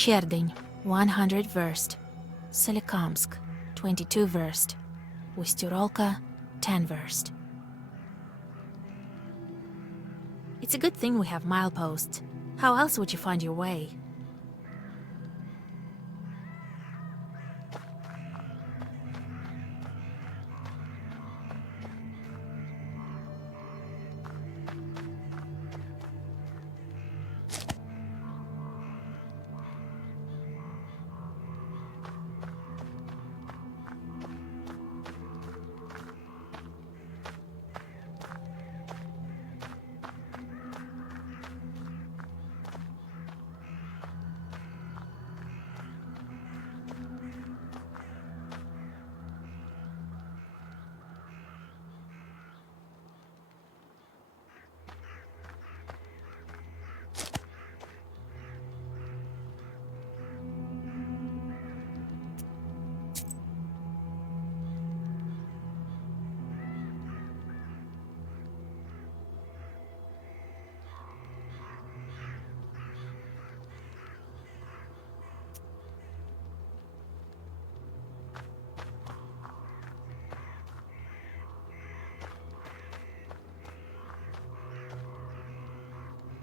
Cherdyn, 100 verst. Solikamsk, 22 verst. Ustyrolka, 10 verst. It's a good thing we have mileposts. How else would you find your way?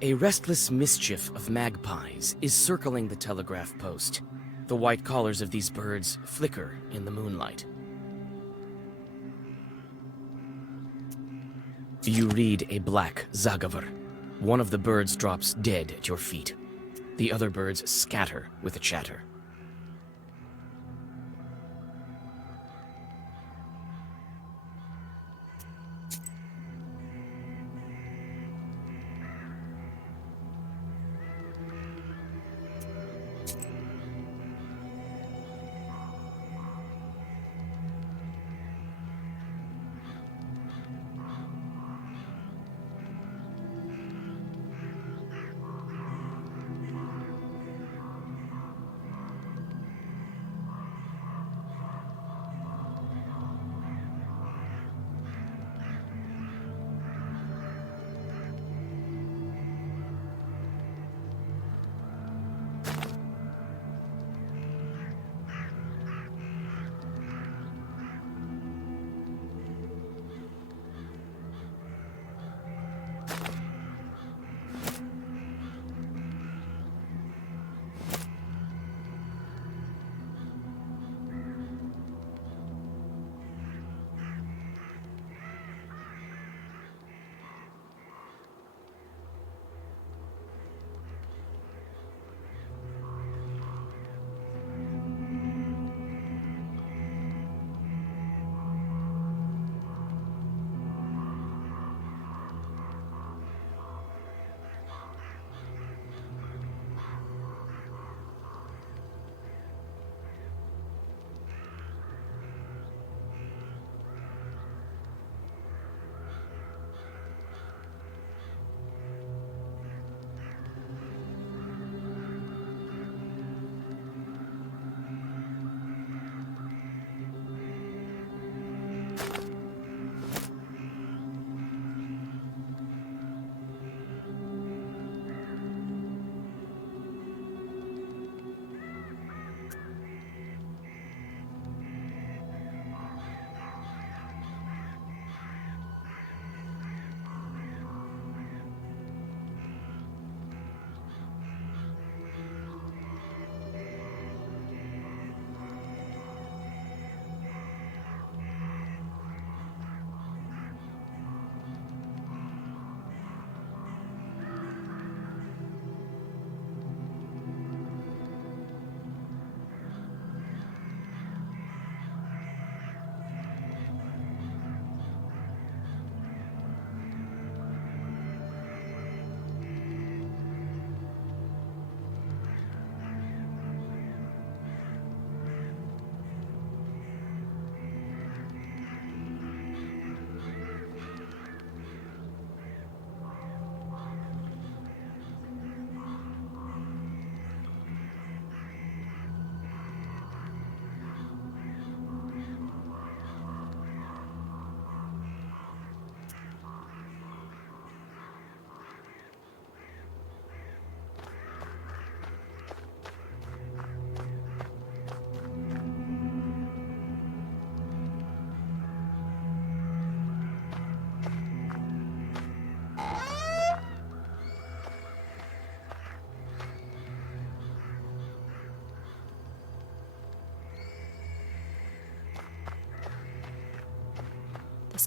A restless mischief of magpies is circling the telegraph post. The white collars of these birds flicker in the moonlight. You read a black Zagavr. One of the birds drops dead at your feet. The other birds scatter with a chatter.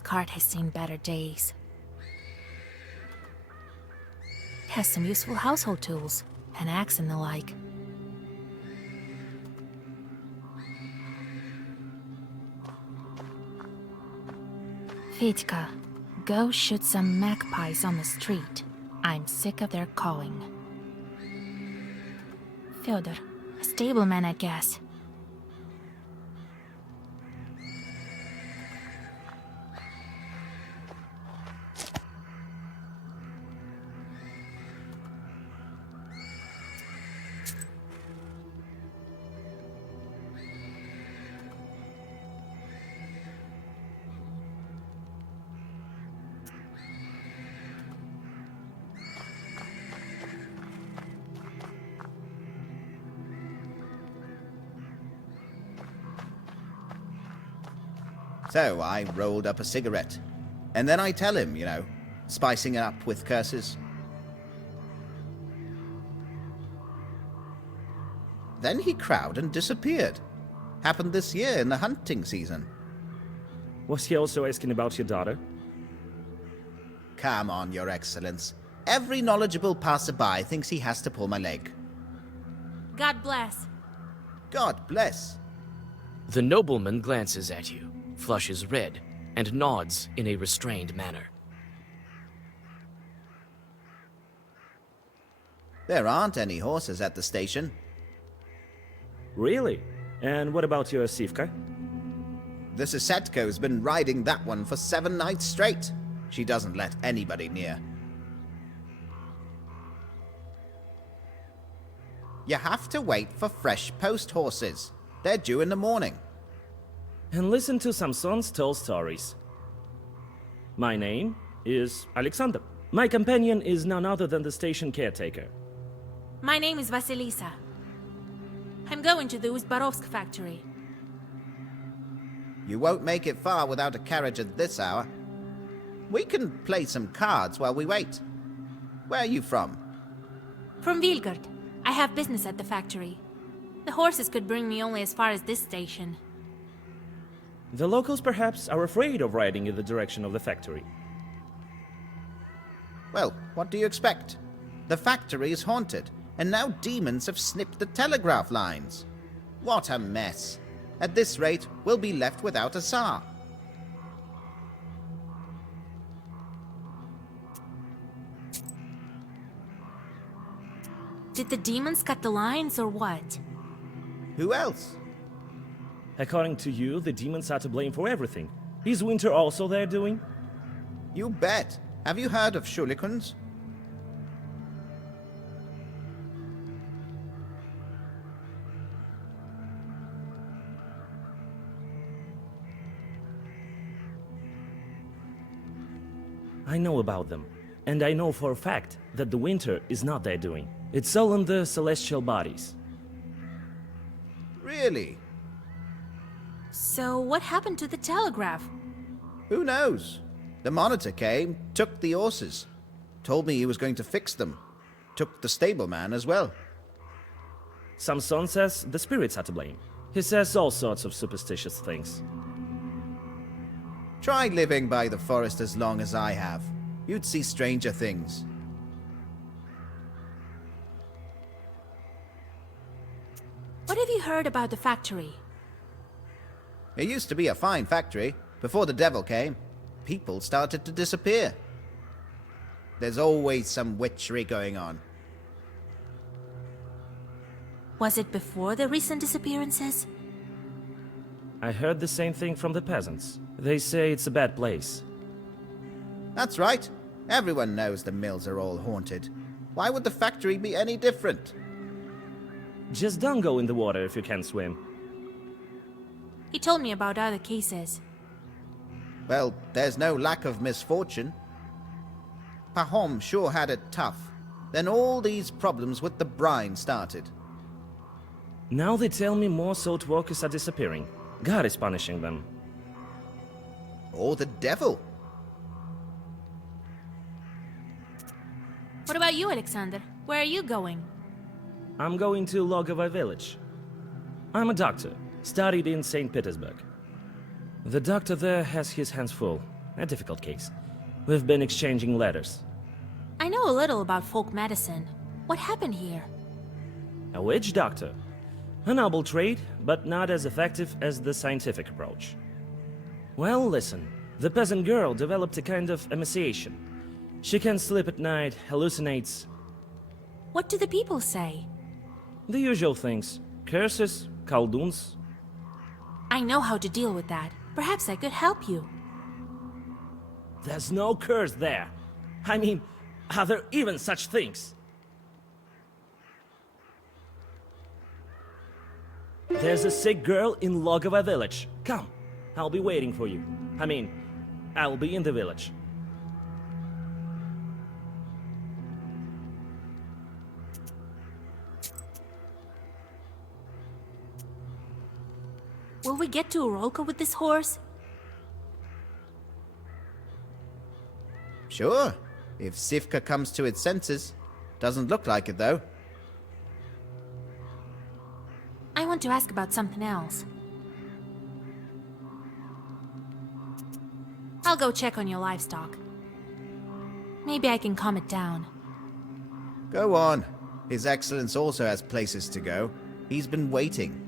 this cart has seen better days. It has some useful household tools, an axe and the like. Fedka, go shoot some magpies on the street. I'm sick of their calling. Fyodor, a stableman, I guess. So I rolled up a cigarette. And then I tell him, spicing it up with curses. Then he crowed and disappeared. Happened this year in the hunting season. Was he also asking about your daughter? Come on, Your Excellence. Every knowledgeable passerby thinks he has to pull my leg. God bless. God bless. The nobleman glances at you, flushes red, and nods in a restrained manner. There aren't any horses at the station. Really? And what about your Sivka? The Sisetko's been riding that one for 7 nights straight. She doesn't let anybody near. You have to wait for fresh post horses. They're due in the morning. And listen to Samson's tall stories. My name is Alexander. My companion is none other than the station caretaker. My name is Vasilisa. I'm going to the Uzbarovsk factory. You won't make it far without a carriage at this hour. We can play some cards while we wait. Where are you from? From Vilgard. I have business at the factory. The horses could bring me only as far as this station. The locals perhaps are afraid of riding in the direction of the factory. Well, what do you expect? The factory is haunted, and now demons have snipped the telegraph lines. What a mess. At this rate, we'll be left without a Tsar. Did the demons cut the lines or what? Who else? According to you, the demons are to blame for everything. Is winter also their doing? You bet. Have you heard of Shulikuns? I know about them, and I know for a fact that the winter is not their doing. It's all in the celestial bodies. Really? So what happened to the telegraph? Who knows? The monitor came, took the horses, told me he was going to fix them, took the stableman as well. Samson says the spirits are to blame. He says all sorts of superstitious things. Try living by the forest as long as I have. You'd see stranger things. What have you heard about the factory? It used to be a fine factory. Before the devil came, people started to disappear. There's always some witchery going on. Was it before the recent disappearances? I heard the same thing from the peasants. They say it's a bad place. That's right. Everyone knows the mills are all haunted. Why would the factory be any different? Just don't go in the water if you can't swim. He told me about other cases. Well, there's no lack of misfortune. Pahom sure had it tough. Then all these problems with the brine started. Now they tell me more salt workers are disappearing. God is punishing them. Or the devil. What about you, Alexander? Where are you going? I'm going to Logovo village. I'm a doctor, studied in St. Petersburg. The doctor there has his hands full. A difficult case. We've been exchanging letters. I know a little about folk medicine. What happened here? A witch doctor. A noble trade, but not as effective as the scientific approach. Well, listen. The peasant girl developed a kind of emaciation. She can't sleep at night, hallucinates. What do the people say? The usual things. Curses, Khalduns. I know how to deal with that. Perhaps I could help you. There's no curse there. I mean, are there even such things? There's a sick girl in Logova village. Come, I'll be waiting for you. I mean, I'll be in the village. Will we get to Urolka with this horse? Sure, if Sivka comes to its senses. Doesn't look like it, though. I want to ask about something else. I'll go check on your livestock. Maybe I can calm it down. Go on. His Excellence also has places to go. He's been waiting.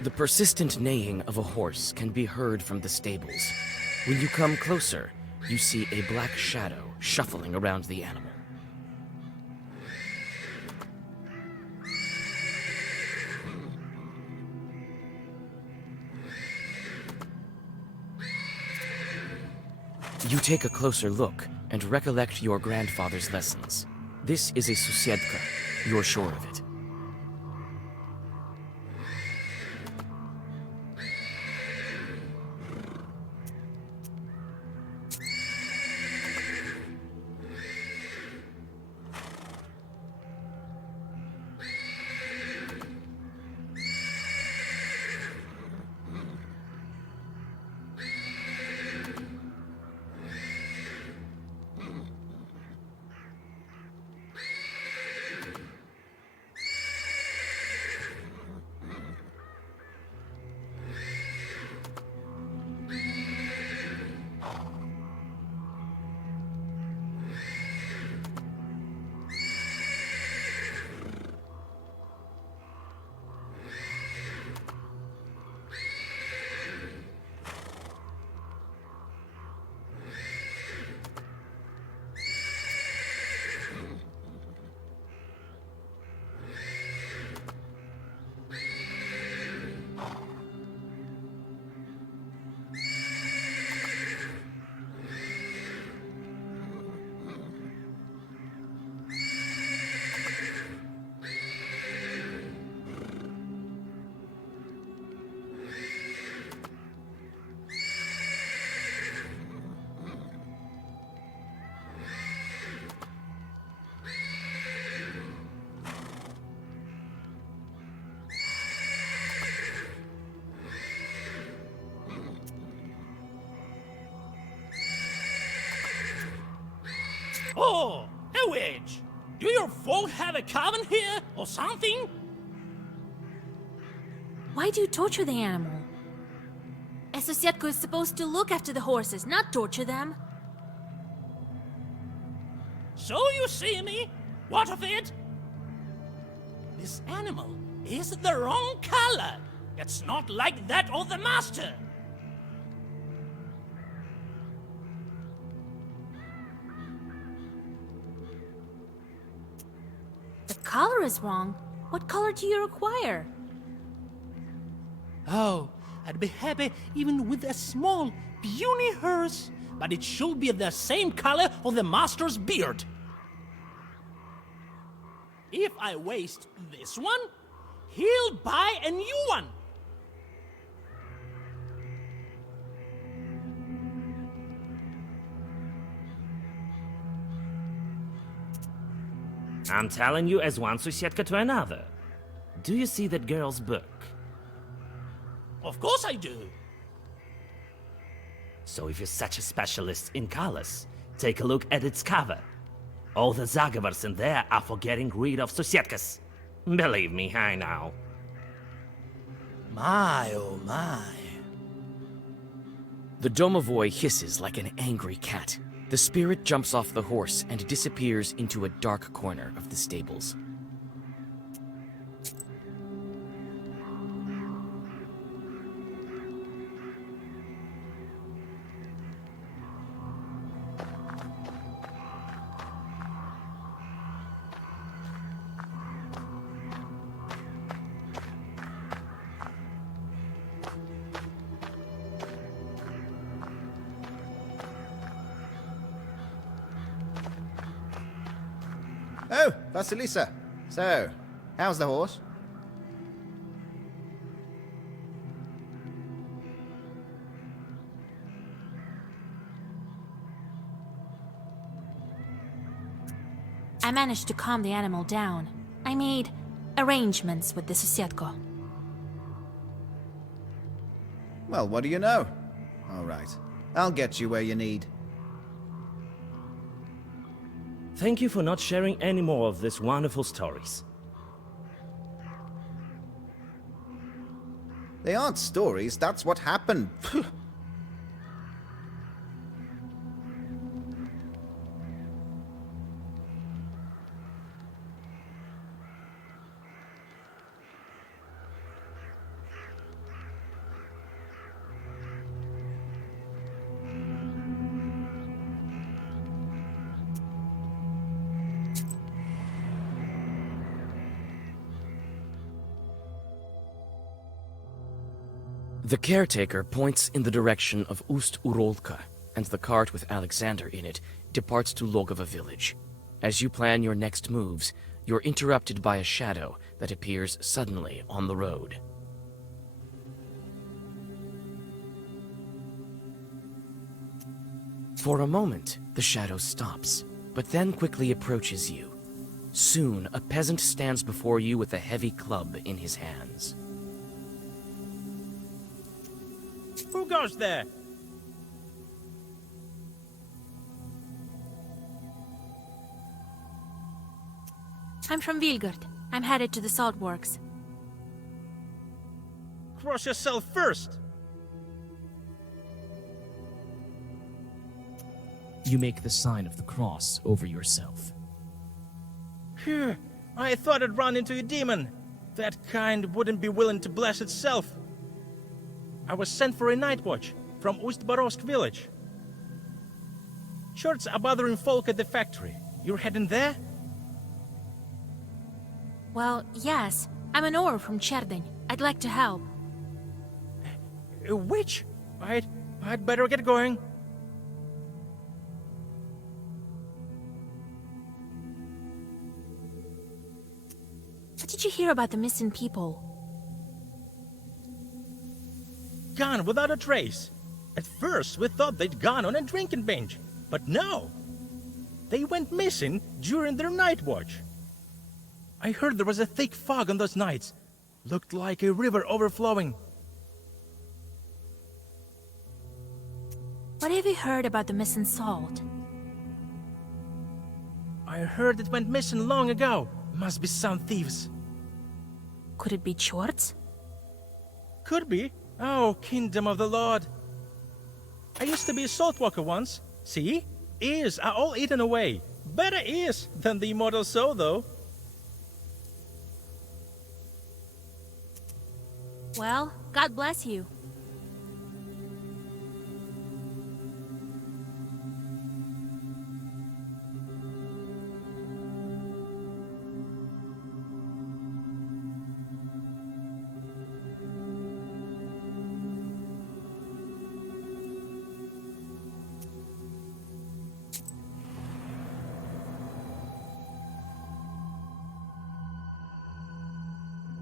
The persistent neighing of a horse can be heard from the stables. When you come closer, you see a black shadow shuffling around the animal. You take a closer look and recollect your grandfather's lessons. This is a Susiedka. You're sure of it. Oh, a witch! Do your folk have a coven here, or something? Why do you torture the animal? A Sosietko is supposed to look after the horses, not torture them. So you see me? What of it? This animal is the wrong color. It's not like that of the master. The color is wrong. What color do you require? Oh, I'd be happy even with a small, puny horse, but it should be the same color of the master's beard. If I waste this one, he'll buy a new one. I'm telling you as one Susietka to another. Do you see that girl's book? Of course I do. So if you're such a specialist in colors, take a look at its cover. All the Zagavars in there are for getting rid of Susietkas. Believe me, I know. My, oh my. The Domovoy hisses like an angry cat. The spirit jumps off the horse and disappears into a dark corner of the stables. Oh, Vasilisa. So, how's the horse? I managed to calm the animal down. I made arrangements with the Susietko. Well, what do you know? All right. I'll get you where you need. Thank you for not sharing any more of these wonderful stories. They aren't stories, that's what happened. The caretaker points in the direction of Ust-Urolka, and the cart with Alexander in it departs to Logova village. As you plan your next moves, you're interrupted by a shadow that appears suddenly on the road. For a moment, the shadow stops, but then quickly approaches you. Soon, a peasant stands before you with a heavy club in his hands. Who goes there? I'm from Vilgard. I'm headed to the salt works. Cross yourself first. You make the sign of the cross over yourself. Phew, I thought I'd run into a demon. That kind wouldn't be willing to bless itself. I was sent for a night watch from Ust-Barovsk village. Shorts are bothering folk at the factory. You're heading there? Well, yes. I'm an Or from Cherdyn. I'd like to help. A witch? I'd better get going. What did you hear about the missing people? Gone without a trace. At first, we thought they'd gone on a drinking binge, but no. They went missing during their night watch. I heard there was a thick fog on those nights. Looked like a river overflowing. What have you heard about the missing salt? I heard it went missing long ago. Must be some thieves. Could it be Chorts? Could be. Oh, kingdom of the Lord. I used to be a salt walker once. See? Ears are all eaten away. Better ears than the immortal soul, though. Well, God bless you.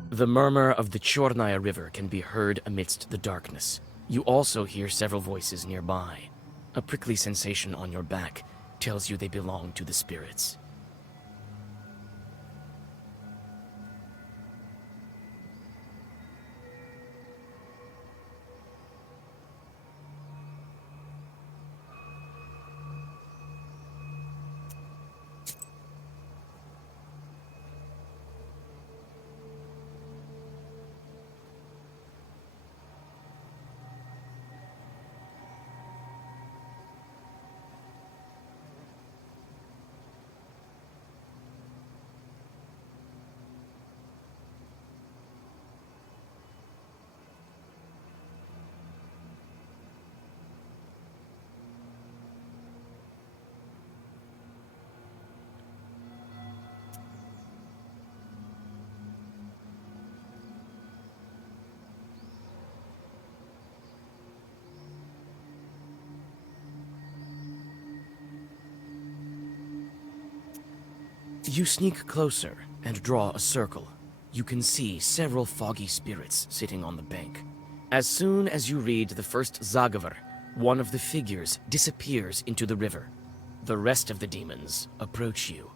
The murmur of the Chornaya River can be heard amidst the darkness. You also hear several voices nearby. A prickly sensation on your back tells you they belong to the spirits. You sneak closer and draw a circle. You can see several foggy spirits sitting on the bank. As soon as you read the first Zagavar, one of the figures disappears into the river. The rest of the demons approach you.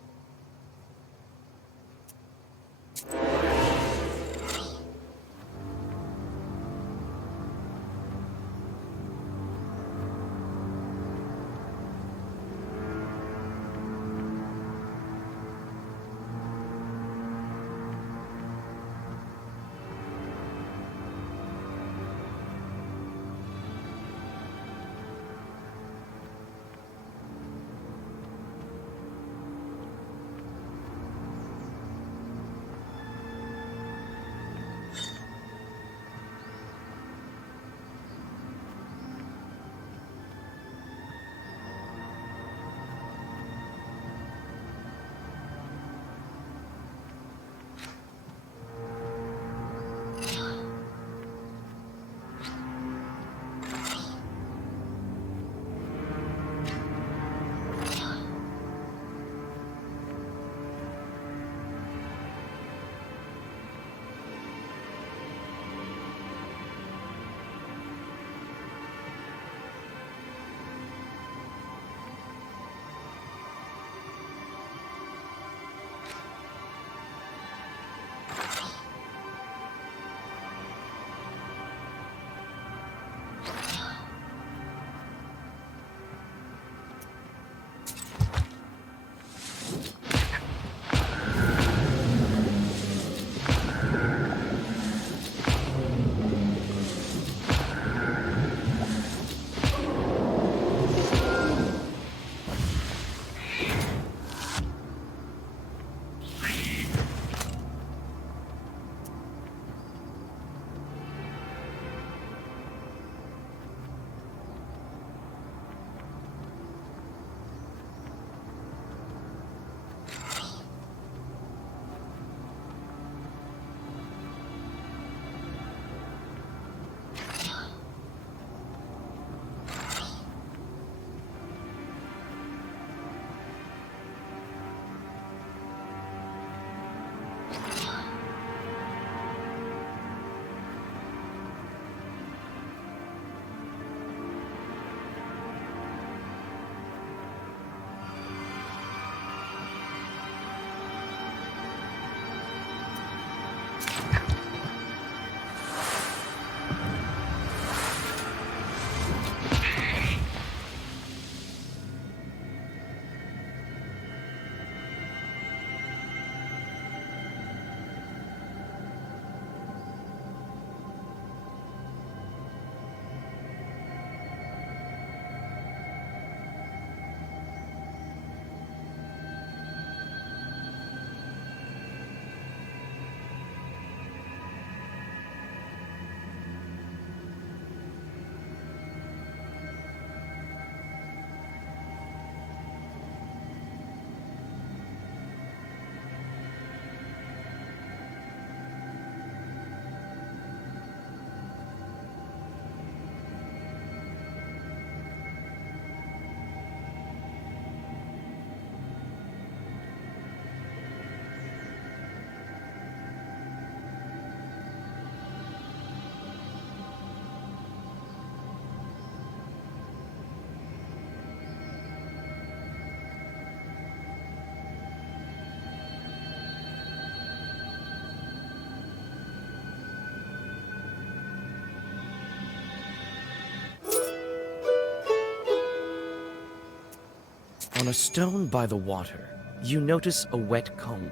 On a stone by the water, you notice a wet comb.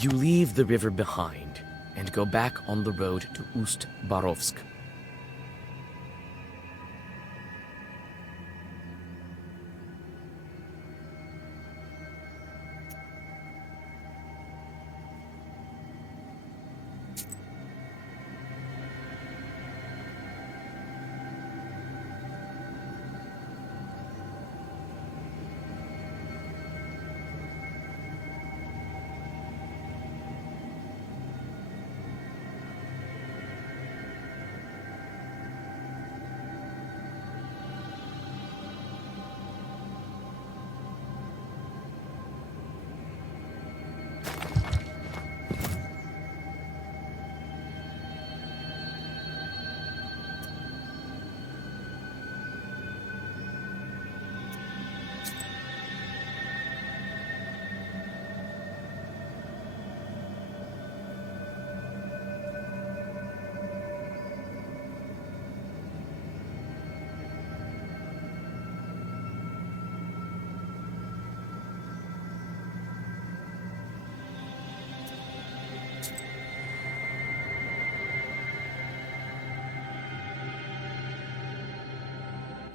You leave the river behind and go back on the road to Ust-Barovsk.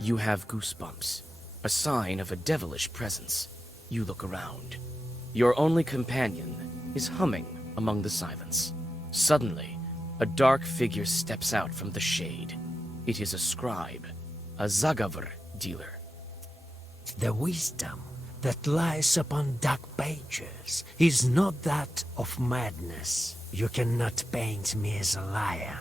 You have goosebumps, a sign of a devilish presence. You look around. Your only companion is humming among the silence. Suddenly, a dark figure steps out from the shade. It is a scribe, a Zagavr dealer. The wisdom that lies upon dark pages is not that of madness. You cannot paint me as a liar.